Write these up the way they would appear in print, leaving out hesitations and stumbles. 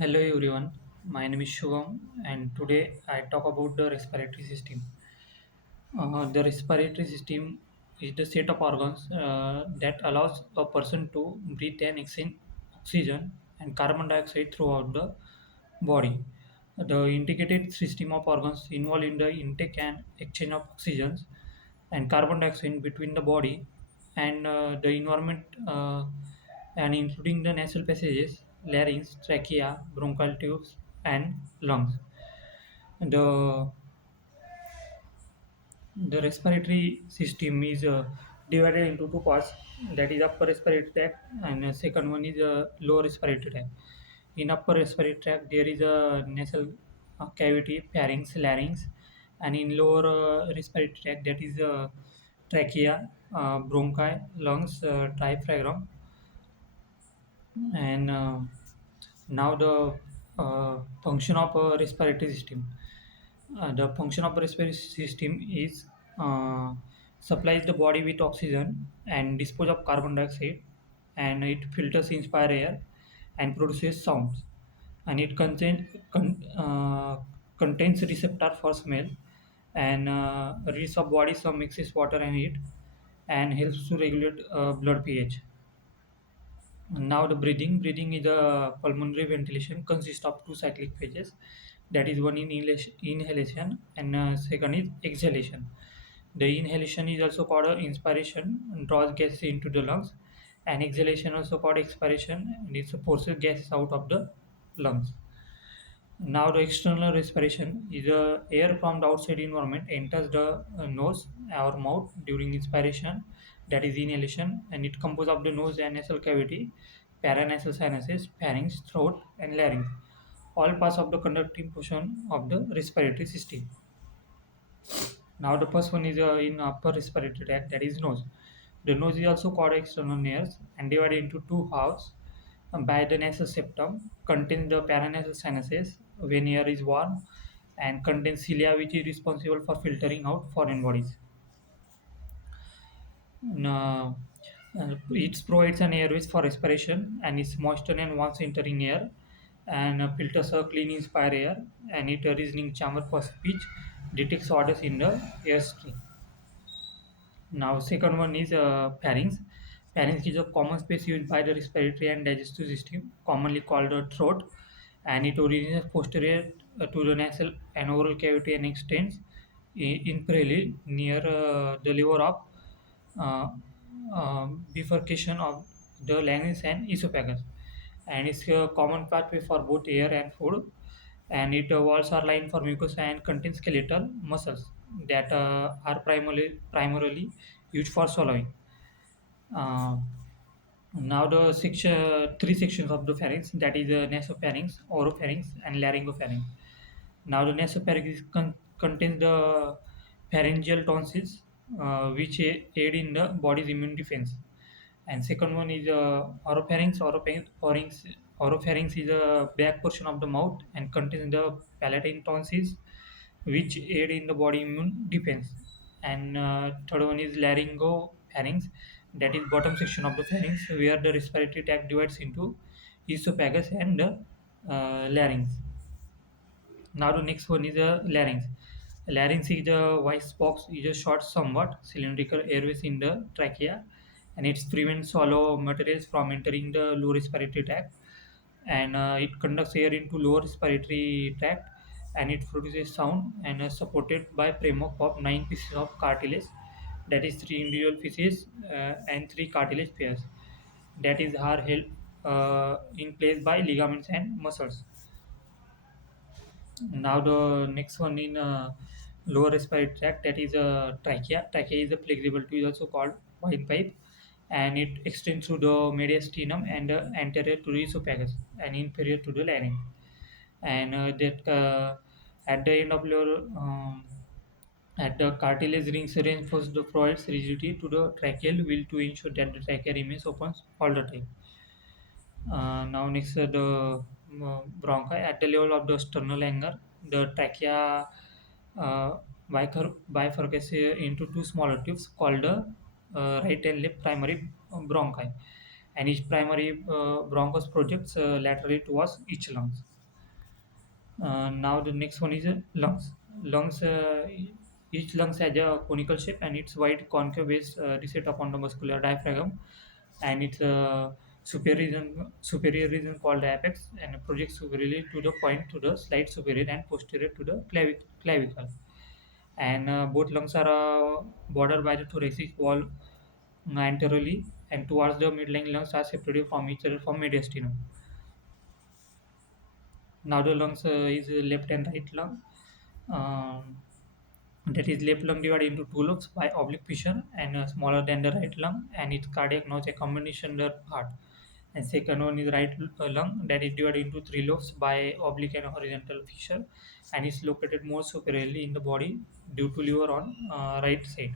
Hello everyone, my name is Shubham and today I talk about the respiratory system. The respiratory system is the set of organs that allows a person to breathe and exchange oxygen and carbon dioxide throughout the body. The integrated system of organs involved in the intake and exchange of oxygens and carbon dioxide between the body and the environment and including the nasal passages, larynx, trachea, bronchial tubes, and lungs. The the respiratory system is divided into two parts, that is upper respiratory tract and second one is lower respiratory tract. In upper respiratory tract there is a nasal cavity, pharynx, larynx, and in lower respiratory tract that is trachea, bronchi, lungs, diaphragm, and now the function of a respiratory system. The function of the respiratory system is supplies the body with oxygen and dispose of carbon dioxide, and it filters inspire air and produces sounds. And it contains receptor for smell and release of body some excess water and heat and helps to regulate blood pH. Now the breathing is a pulmonary ventilation consists of two cyclic phases. That is one in inhalation and second is exhalation. The inhalation is also called inspiration, draws gas into the lungs, and exhalation also called expiration, and it forces gas out of the lungs. Now the external respiration is air from the outside environment enters the nose or mouth during inspiration, that is inhalation, and it composed of the nose and nasal cavity, paranasal sinuses, pharynx, throat, and larynx. All parts of the conducting portion of the respiratory system. Now the first one is in upper respiratory tract, that is nose. The nose is also called external nares and divided into two halves by the nasal septum, contains the paranasal sinuses when air is warm, and contains cilia which is responsible for filtering out foreign bodies. Now, it provides an airways for respiration and is moisture and once entering air, and filters a clean inspire air, and it a reasoning chamber for speech, detects orders in the airstream. Now, second one is pharynx. Pharynx is a common space used by the respiratory and digestive system, commonly called a throat, and it originates posterior to the nasal and oral cavity and extends inferiorly near the liver of uh, bifurcation of the larynx and esophagus, and it's a common pathway for both air and food, and it walls are lined for mucosa and contain skeletal muscles that are primarily used for swallowing. Uh, Now the three sections of the pharynx, that is nasopharynx, oropharynx, and laryngopharynx. Now the nasopharynx contains the pharyngeal tonsils, which aid in the body's immune defense. And second one is oropharynx. Oropharynx is a back portion of the mouth and contains the palatine tonsils, which aid in the body immune defense. And third one is laryngopharynx, that is bottom section of the pharynx, where the respiratory tract divides into esophagus and larynx. Now the next one is a larynx. Larynx is a voice box, is a short, somewhat cylindrical airways in the trachea, and it prevents hollow materials from entering the lower respiratory tract, and it conducts air into lower respiratory tract, and it produces sound and supported by framework of nine pieces of cartilage, that is three individual pieces and three cartilage pairs, that is are held in place by ligaments and muscles. Now the next one in lower respiratory tract, that is trachea. Trachea is a flexible tube, also called windpipe, and it extends through the mediastinum and anterior to the esophagus and inferior to the larynx. And that at the end of your at the cartilage rings reinforce the provides rigidity to the tracheal wheel to ensure that the trachea remains open all the time. Now next the bronchi at the level of the sternal anger, the trachea bifurcates into two smaller tubes called the right and left primary bronchi, and each primary bronchus projects laterally towards each lung. Now the next one is lungs. Lungs, each lungs has a conical shape and its wide concave base reset upon the muscular diaphragm, and its superior region called the apex and projects superiorly to the point to the slight superior and posterior to the clavicle. And both lungs are bordered by the thoracic wall anteriorly, and towards the midline lungs are separated from each other from mediastinum. Now the lungs is left and right lung. Um, that is left lung divided into two lobes by oblique fissure and smaller than the right lung, and its cardiac notch a combination the heart. And second one is right lung that is divided into three lobes by oblique and horizontal fissure, and is located more superiorly in the body due to liver on right side.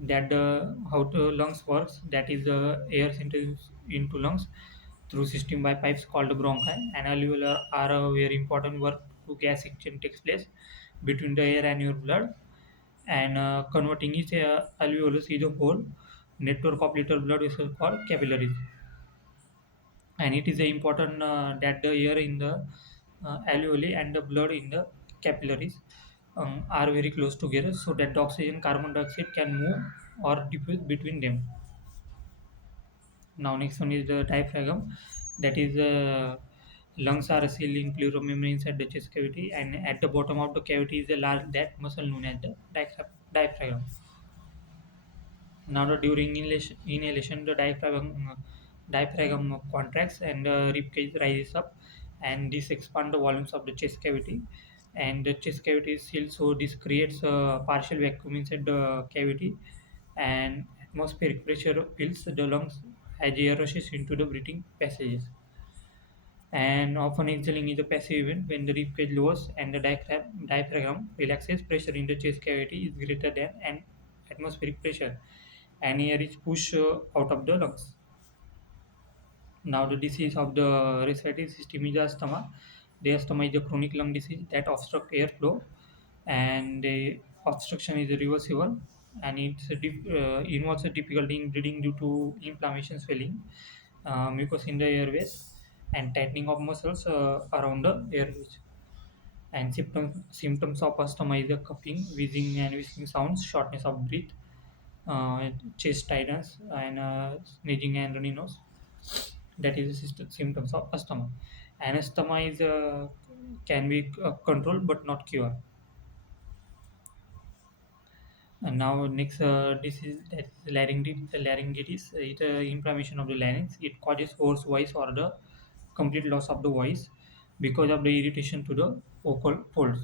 That the how the lungs works, that is the air enters into lungs through system by pipes called bronchi, and alveolar are a very important work to gas exchange takes place between the air and your blood, and converting each alveolus is a whole network of little blood vessels called capillaries, and it is important that the air in the alveoli and the blood in the capillaries are very close together so that the oxygen carbon dioxide can move or diffuse between them. Now next one is the diaphragm. That is lungs are sealed in pleural membrane inside the chest cavity, and at the bottom of the cavity is a large that muscle known as the diaphragm. Now the during inhalation the diaphragm contracts and the rib cage rises up, and this expand the volumes of the chest cavity, and the chest cavity is sealed, so this creates a partial vacuum inside the cavity, and atmospheric pressure fills the lungs as air rushes into the breathing passages. And often exhaling is a passive event when the rib cage lowers and the diaphragm relaxes. Pressure in the chest cavity is greater than an atmospheric pressure, and air is pushed out of the lungs. Now, the disease of the respiratory system is asthma. The asthma is a chronic lung disease that obstructs airflow, and the obstruction is reversible, and involves a difficulty in breathing due to inflammation, swelling, mucus in the airways, and tightening of muscles around the airways. And symptoms of asthma is the coughing, wheezing, and whisking sounds, shortness of breath, chest tightness, and sneezing and runny nose. That is the symptoms of asthma. And asthma is can be controlled but not cured. And now next disease, that is laryngitis. Laryngitis is inflammation of the larynx. It causes hoarse voice or the complete loss of the voice because of the irritation to the vocal folds.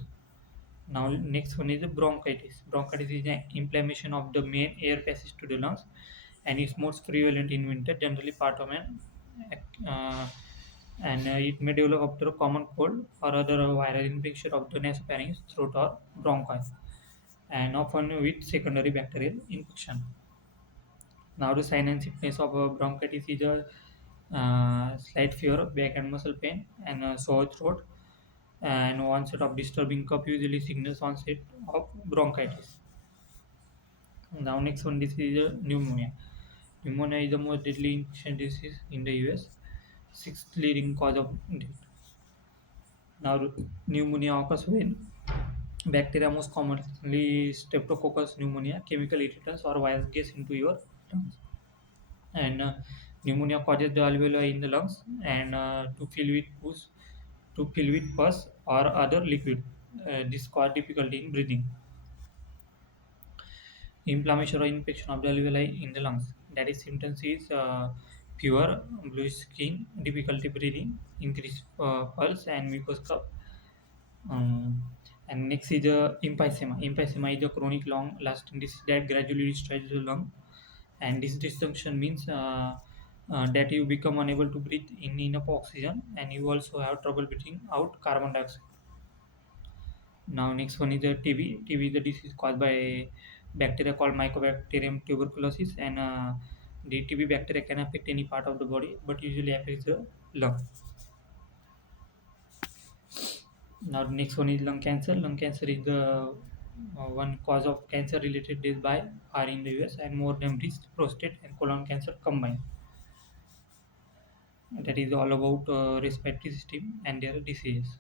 Now next one is the bronchitis. Bronchitis is an inflammation of the main air passage to the lungs, and is most prevalent in winter, generally part of an uh, and it may develop after a common cold or other viral infection of the nasopharynx, throat, or bronchi, and often with secondary bacterial infection. Now the sign and symptoms of bronchitis is a slight fever, back and muscle pain, and sore throat, and onset of disturbing cough usually signals onset of bronchitis. Now next one, this is pneumonia. Pneumonia is the most deadly infectious disease in the US, sixth leading cause of death. Now pneumonia occurs when bacteria, most commonly Streptococcus pneumonia, chemical irritants or virus gets into your lungs. And pneumonia causes the alveoli in the lungs and to fill with pus or other liquid. This cause difficulty in breathing. Inflammation or infection of the alveoli in the lungs. That is symptoms is fever, bluish skin, difficulty breathing, increased pulse, and mucus cough. And next is emphysema. Emphysema is a chronic long-lasting disease that gradually destroys the lung, and this dysfunction means that you become unable to breathe in enough oxygen, and you also have trouble breathing out carbon dioxide. Now next one is the TB. TB is the disease caused by bacteria called Mycobacterium tuberculosis, and the TB bacteria can affect any part of the body, but usually affects the lung. Now the next one is lung cancer. Lung cancer is the One cause of cancer-related death by are in the US, and more than breast, prostate, and colon cancer combined. That is all about respiratory system and their diseases.